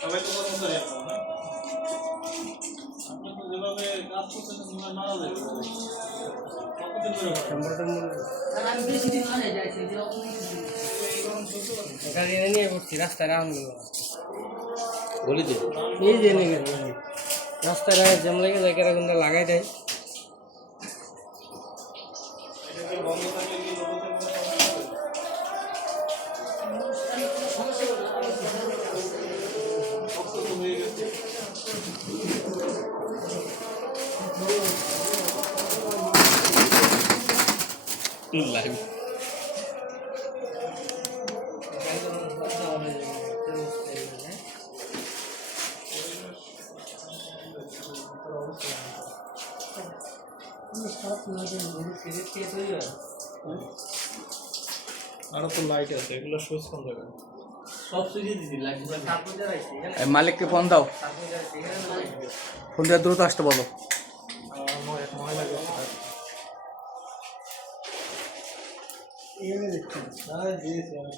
সবাই তো কর্মচারী এখন না? আপনি তো যেভাবে কাজ করতেছেন মনে হয় মারা যাবে। কতদিন ধরে আমি বেশি দিন হয় যাইছি গাড়ি নিয়ে করছি রাস্তায় রাউন্ডগুলো বলি যে এই যে নিয়ে গেছি রাস্তায় জ্যাম লেগে যায় কেরকম লাগাই দেয় এটা কি বন্ধ থাকলে কি লোকের কোনো সমস্যা হবে? শক্ত তো হয়ে গেছে। লাইভ আরো তো লাইট আছে এগুলো সুইচ কোন জায়গায় সব সুইচে দিছি লাইট তারপর যাইছি মালিককে ফোন দাও ফোন দিয়ে দ্রুত আসতে বলো ময়লা গেছে এই দেখছেন দিয়েছি আমি